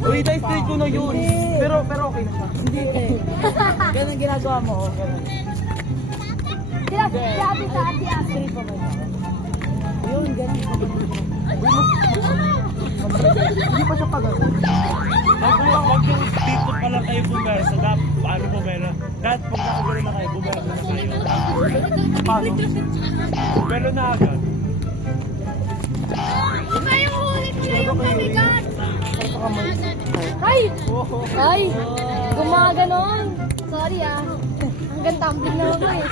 Uy, na-straight ko na yun. Pero okay na siya. Hindi eh. Ganun ginagawa mo. Oh, ganun. Grabe sa ati-ati. Yun, ganun. Hindi pa siya pagano. Huwag yung dito pa lang kayo bumersa. Ano bumera? Dahil pag nakagano na kayo, bumersa na kayo. Paano? Pero na agad. Iba yung ulit nila yung mabigat. Ay! Ay! Gumaganon. Sorry ah. Hanggang tumbling na ako eh.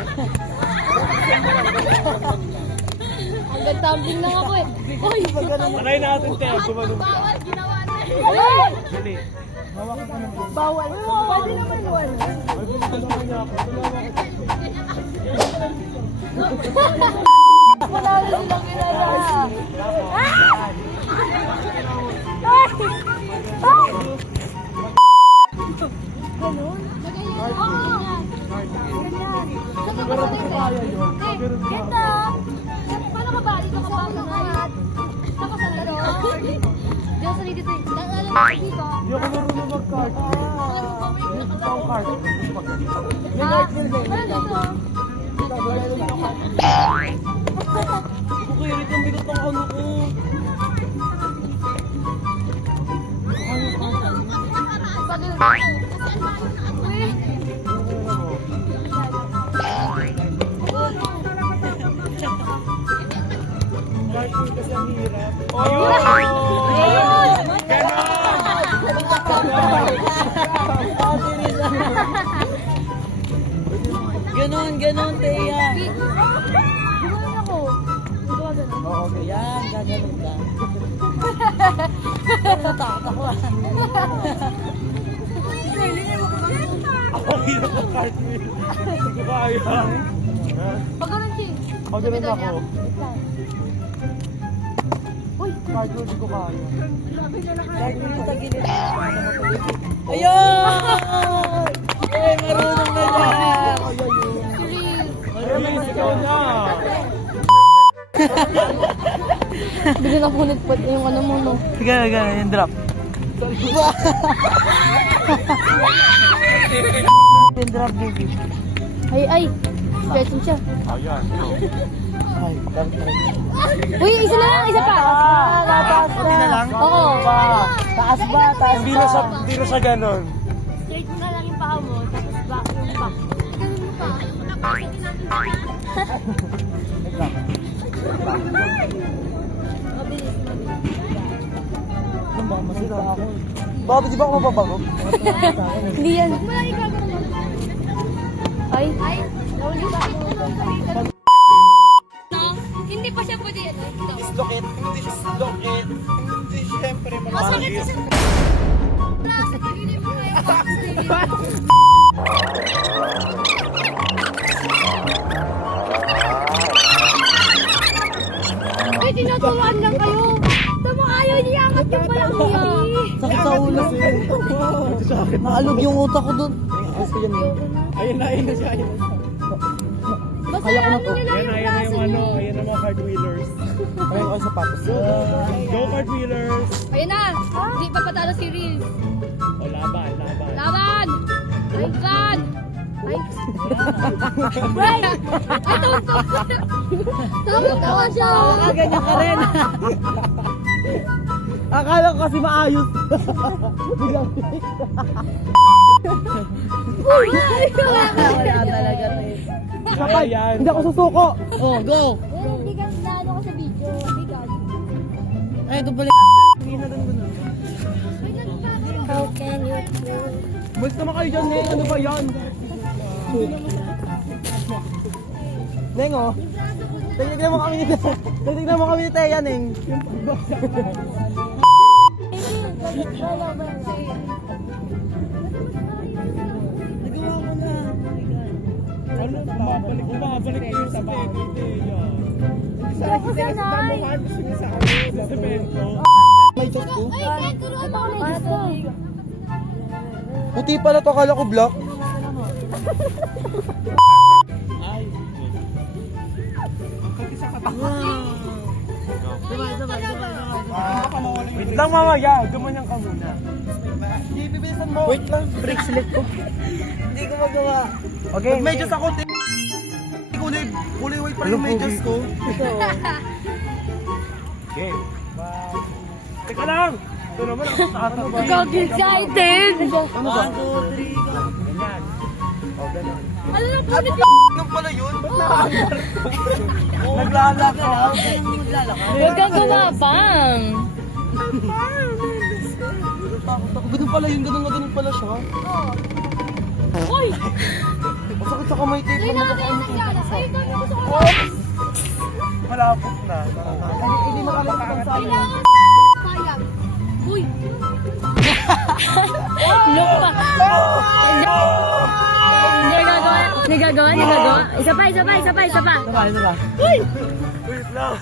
Hanggang tumbling lang ako eh. Uy! Sakay natin tayo, gumanong ka. Bawal ginawa na. Ay! Dali. Bawal. Pwede naman wala. Wala na silang kilala. Ah! Ay! Ay! Ganun? Oo. Ganyan. Saan ka ba sanay? Ganda. Paano ka ba? Dito ka ba sanay? Saan ka sanay doon? Di ako sanay dito eh. Alam mo dito? Hindi ako marunong mag-cart. Hindi pa ako cart. Ah, ano dito? Kukirit ang bigat ng ano ko. Uy! Cartoon kasi ang hirap. Ganun, Teya. Gumawa ako. Gumawa ganun. Oo, yan, gaganon ka. Natatakwa. Ang hirap ng cartwheel. Hindi ko kaya. Pag ganun, Ching. Pag ganun ako. Uy! Cardio, hindi ko kaya. Gagawin sa gilid. Ayun! Eh, marunong na siya. Ayun, ikaw na. Bigyan na punit po yung ano mo, no? Sige, yung drop. Yung drop, baby. Ay! Stretching siya. Ayan. Ay, Uy, isa na lang! Isa pa! Taas Hindi na lang? Oo. Taas ba? Taas Hindi ba? na siya ganon. Straight mo na lang yung paa mo, tapos back yung back. Ganun mo pa. Mabilis, Ano ba? Masira ako. Baka di ba ako mababago? Hindi yan. Huwag mo lang ikagano. Ay? Nauli ba ako? Hindi pa siya pwede yan. Slokit. Hindi siya slokit. Hindi siyempre Masakit sa sarili mo kaya pa sa sarili mo. Uy, tinuturuan lang kayo. Tama kayo, iniangat yung palang niya. Sakit sa ulo. Naalog yung utak ko dun. Ayun na siya. Basta ano nila Ayan yung na braso yung niyo. ayan na mga cartwheelers. Ayun ko sa patos. Go cartwheelers! Ayun na, hindi pa patalo si Reels. O laban. Laban! Ay, God! Ay, Ay, tumatawa siya. Ganyan ka rin. Akala ko kasi maayos. Wala talaga to eh. Kapag, Ayan. hindi ako susuko. Oh, go. Hindi ka nalo ko sa video. Hindi ka. Ay, ito pala. How can you do? Basta naman kayo dyan, Neng. Ano ba yan? Neng, oh. Tignan mo kami ni Teya. Tignan mo kami ni Teya, Neng. Nagawa ko na. Ano? Bumabalik kayo sa bagay. Ako sanay. Sa semento. May shot ko. Ay, kaya turuan ako na gusto. Puti pala to, akala ko black. Wait lang mamaya, gumanyan ka muna. mo. Wait lang. Bracelet ko. Hindi ko magawa. Okay. Medyas ako. Kulay white pa rin yung medyas ko. Okay. Teka lang! Ito naman ako sa ato ba? Excited! Ano ba? 1, 2, 3, go. Ganyan. O, ganun. Ano na po ulit Nang pala yun? Naglalakad. Huwag kang gumabang! Ganun pala yun. Ganun pala siya. Uy! Masakit sa kamay tape. Ay, nakakain na yan! Ay, kami gusto ko! Malapot na. Hindi makakalimutan sa akin. Kailangan sayang! Uy! Look pa! Hindi gagawa. Isa pa. Sabay. Wait lang.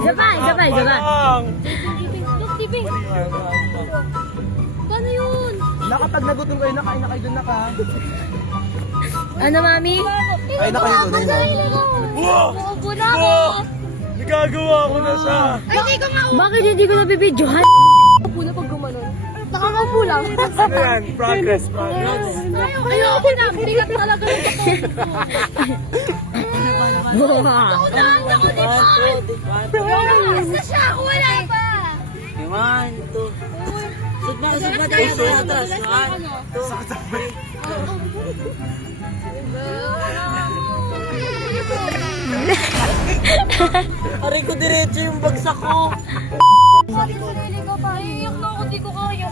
Isa pa. Lang. Look, tiping! Paano yun? Nakapag nagutom kayo, nakain na kayo dun naka. Ano, mami? Ay, nakain doon. Wow! Uubo na ako! Nagagawa ko na siya. Ay, hindi ko nga bakit hindi ko nabibidyohan? Upo na pag gumanon. Nakakaupo lang. Ano yan? Progress. Ayoko na. Bigat talaga yung Unahan ako ni Paul. Alas na siya. Wala pa. 1, 2. Sit ba tayo atras? 1, 2. Aray ko diretso yung bagsak ko. Sarili ko pa. Iiyak na ako. Di ko kaya.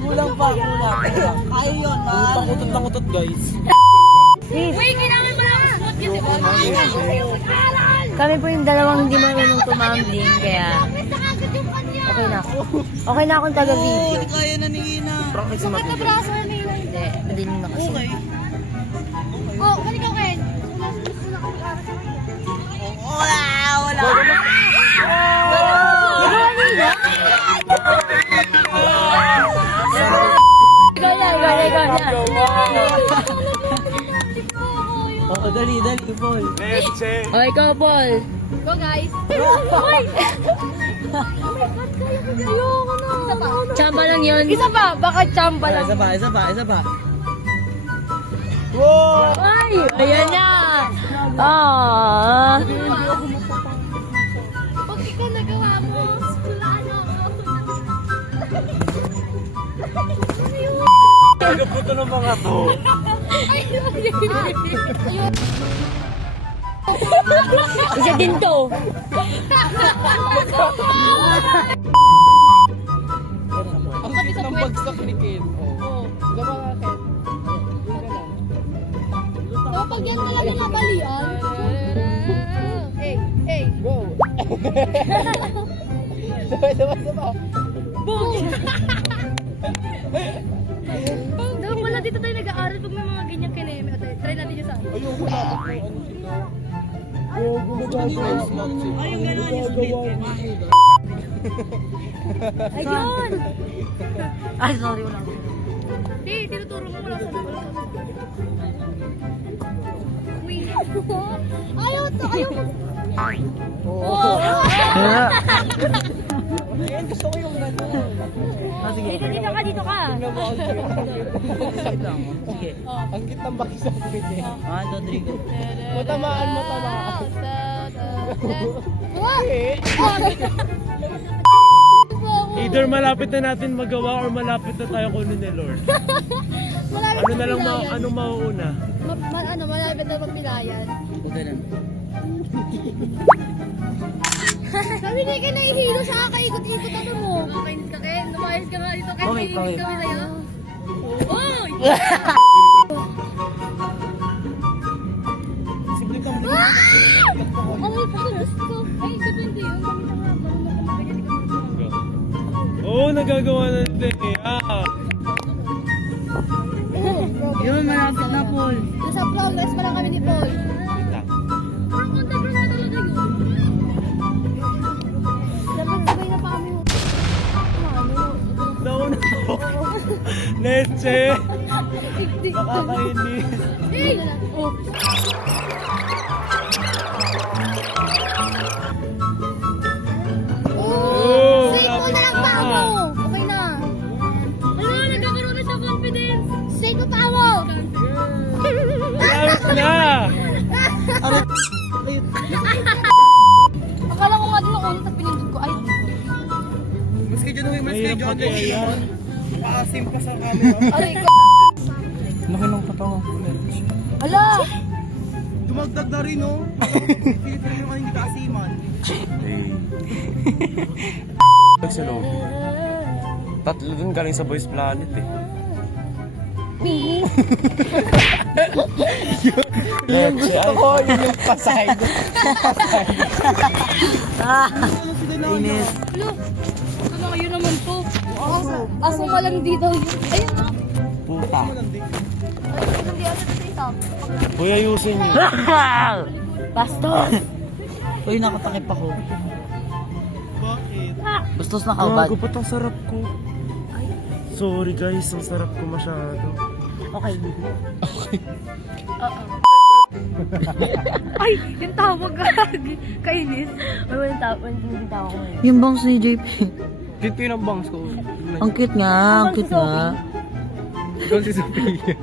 Kulang pa. Kaya yun, man. Utot guys. Uy, kailangan mo lang. Kami po yung dalawang hindi marunong tumambling, kaya okay na ako. Okay na akong taga-video. Kaya na ni Ina. Practice Bakit na braso na nila? Hindi, madilim na kasi. Okay. Oh, balik ako, Ken. Wala. Ikaw na. Oo, dali, Paul. Leche. O, ikaw, Paul. Go, guys. Ay! Ayoko na. Chamba lang yun. Isa pa. Baka chamba lang. Isa pa. Wow! Ay! Ayan na. Ah. Pag ikaw nagawa mo, wala na ako. Nagaputo ng mga to. Ayun. Isa din to. Ang sakit ng bagsak ni Ken. Oh. Gaba nga, Ken. Kapag yan talaga nabalian. Hey. Go! Sabay. Boom! Dapat pala dito tayo nag-aaral pag may mga ganyang kineme. Try natin yung saan. Ayoko na. Ay, yung gano'n yung split. Ayun! Ay, sorry, wala. Di, tinuturo mo wala sa Uy. Ayaw to, ayaw mo. Oh! Ayan, gusto ko yung gano'n. Sige. Dito ka. Sige. Ang cute ng bagsak ni Ken. 1, 2, 3, go. Matamaan. Either malapit na natin magawa or malapit na tayo kunin ni Lord. Ano na lang anong mauuna? Malapit na magbilayan. Okay na. Sabi niya kayo nahihilo sa kakaikot-ikot ano mo. Kakainis ka kayo. Lumayas ka nga dito kayo. Okay. Kami sa'yo. Oy! Simple kang Amoy pa gusto. Ay, depende yun. Kami na nga. Marunong ka magaling ka. Oo, nagagawa natin eh. Yun, malapit na, Paul. Nasa progress pa lang kami ni Paul. Ang contact na talaga yun. Dapat sabay na pa kami. Nauna ko. Leche. Nakakainis. Hey! Oh. Stay ko pa mo! Malapit na! Akala ko nga din yung ulit na pinindot ko. Ay, Mas kayo dyan, mas kayo Mahirap dyan. mag-kaya. Paasim ka sa camera. aray ko. Laki ng katawan ko. Ala! Dumagdag na rin, no? Pilipin yung hindi kaasiman. Sa loob. Tatlo dun galing sa Boys Planet eh. Yung gusto ko, yun yung pasay. Inis. Ala! Ano kayo naman to? Aso malandi daw yun. Ayun na. Puta. Malandi ano dito ito? Uy, ayusin niyo. Bastos! Uy, nakatakip ako. Bakit? Bastos na kaubad. Gago, ba't ang sarap ko? Sorry guys, ang sarap ko masyado. Okay. Oo. Ay, yung tawag kainis. Ay, yung tawag ko. Yung bangs ni JP. Dito yun ang bangs ko. Ang cute nga, ang cute nga. Doon si Sophia.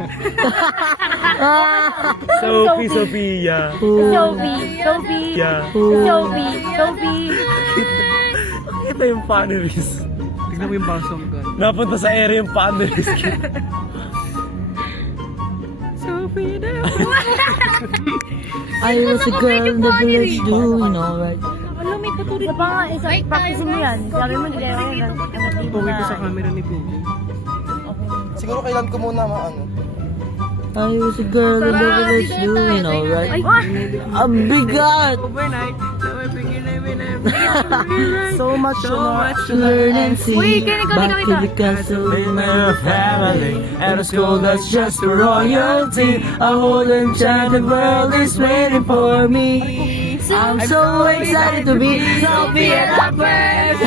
Sophie, Sophia. Sophie. Yeah. Sophie. Pakita yung panelist. Tignan mo yung bangs ko. Napunta sa area yung panelist. I was a girl in the village doing alright. Ano, may patuloy pa nga. Isa, practice mo yan. Sabi mo, hindi kayo yan. Pawin ko sa camera ni Pili. Siguro kailan ko muna maano. I was a girl in the village doing alright. Ang bigat! Overnight, so much to learn and see. Uy, kaya Back to the castle in my family. And a school that's just for royalty. A whole enchanted world is waiting for me. I'm so excited to be Sophia the first.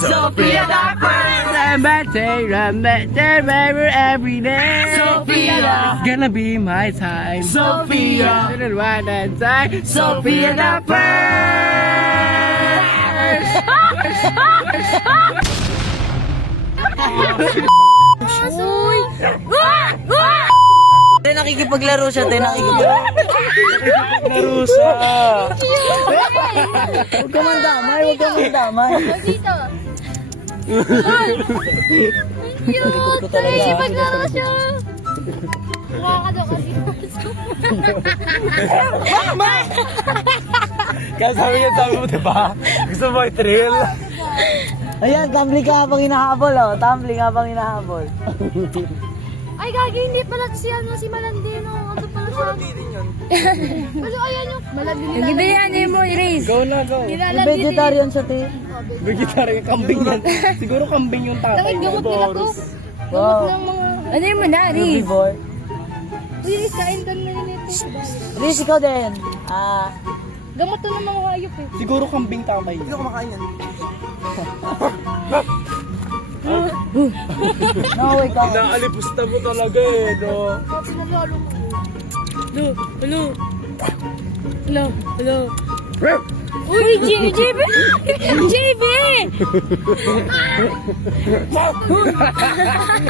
Sophia the first. every day. Sophia. It's gonna be my time. Sophia. Sophia the Uy! Te, nakikipaglaro siya, te, nakikipaglaro. Narusa! Huwag ka mandamay, huwag ka mandamay. Dito. Cute! Nakikipaglaro siya. Mukha ka daw kasi. Kaya sabi mo, diba? Gusto mo i-thrill? Ayan, tumbling ka habang hinahabol, oh. Tumbling habang hinahabol. Ay, gagi, hindi pala si Malandino. Ano pala siya? Pero ayan yung Malandi nila. Gibayanin mo, Iris. Go na, go. Vegetarian siya, te. Vegetarian, kambing yan. Siguro kambing yung tatay Bakit niya. gamot nila to? Gamot Wow. ng mga... Ano yung muna, Iris? Herbivore. Uy, Riz, kain ka na rin ito. Riz, ikaw din. Gamot to ng mga hayop eh. Siguro kambing tatay niya. Hindi ako kumakain yan. No, ikaw. Inaalipusta mo talaga eh, no? Hello. Uy, JB! JB!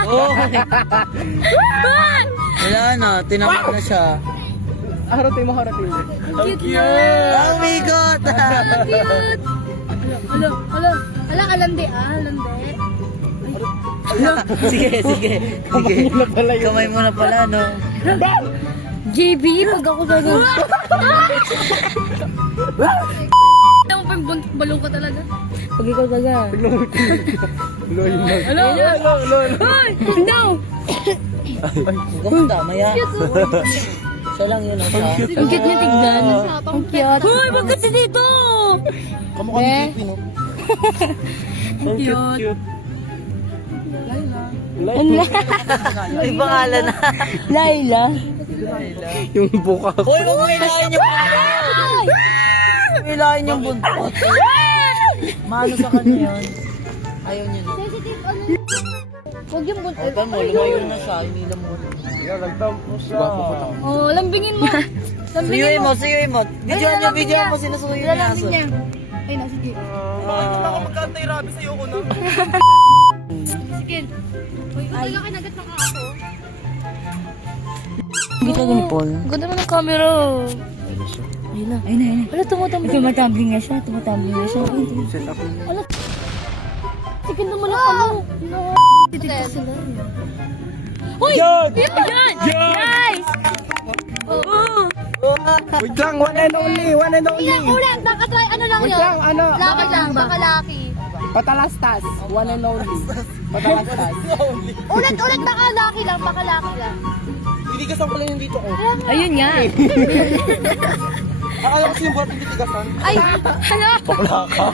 Oh. Wala na, tinamad na siya. Harating mo, harating mo. Ang cute! Ang bigot! Hala, alande ah, alande. Sige. Kamay mo na pala, no? JB, pag ako gagawin. Alam mo pa yung balong ka talaga. Pag ikaw taga. Hello? Ay, no! Huwag ka mandamaya. Siya lang yun, oh. Ang cute niya tignan. Ang cute. Uy, wag kasi dito! Kamukha ni JP, no? Ang cute. May pangalan na. Laila. Yung buka. Hoy, huwag mo ilahin yung buntot! Huwag mo ilahin yung buntot. Mano sa kanya yun. Ayaw niya na. Sensitive ano. Huwag yung buntot. Huwag mo, lumayo na siya. Hindi na mo. Nagtampo siya. Oh, lambingin mo. Suyuin mo. Videoan mo, sinusuyo niya. Lalambing niya. Ay, na, sige. Bakit na ako magkantay rabi sa'yo ko na? Sige. Uy, talaga kinagat na ka ako. Hindi ka ni Paul. Ganda mo ng camera. Ayun na. Ayun na. Wala, tumatambling nga siya. Tumatambling nga siya. Set up. Wala. Sige naman ang ano. Titigil sila. Uy! Yun! Yan! Nice! Oo! Wait lang, one and only, one and only. Ulit, baka try, ano lang Wait yun? lang, ano? Lucky lang, baka lucky. Patalastas, one and only. Patalastas. Ulit, baka lucky lang, baka lucky lang. Titigasan ko lang yung dito ko. Ayun nga. Akala ko yung bote titigasan. Ay, ano? Bakla ka.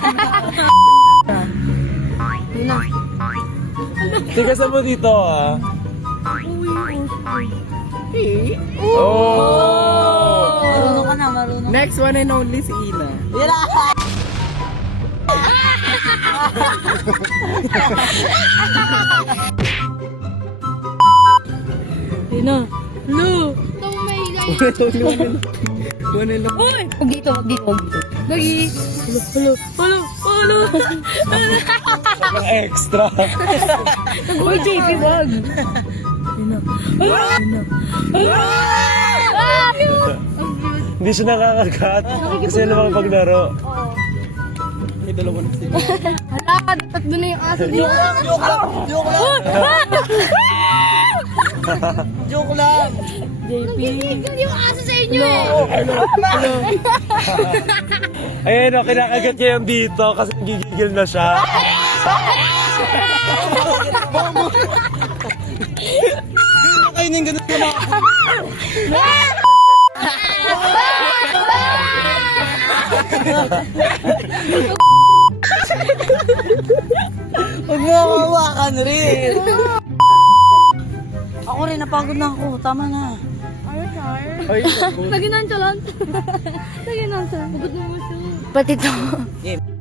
Yun na. Tigasan mo dito ah. Marunong ka na, marunong. Next one and only si Ina. Ayun na. Lu! Itong may One and only. Uy! Huwag dito, huwag dito, huwag dito. Lagi! Halo! Ang extra. Uy, JP, wag! Ayun na. Ayun na. Hindi siya nakakagat. Kasi yun naman paglaro. May dalawa na sila. Hala, tatlo na yung aso dito. Joke lang! Joke lang! Joke lang! JP. Tigil yung aso sa inyo eh. Ayan o, kinakagat niya yung dito kasi gigigil na siya. Kayo nang ganun na. Huwag mo hawakan rin. Ako rin, napagod na ako. Tama na. Ay, Lagi nonchalant. Lagi nonchalant. Bugod mo mo siya. Pati to. game.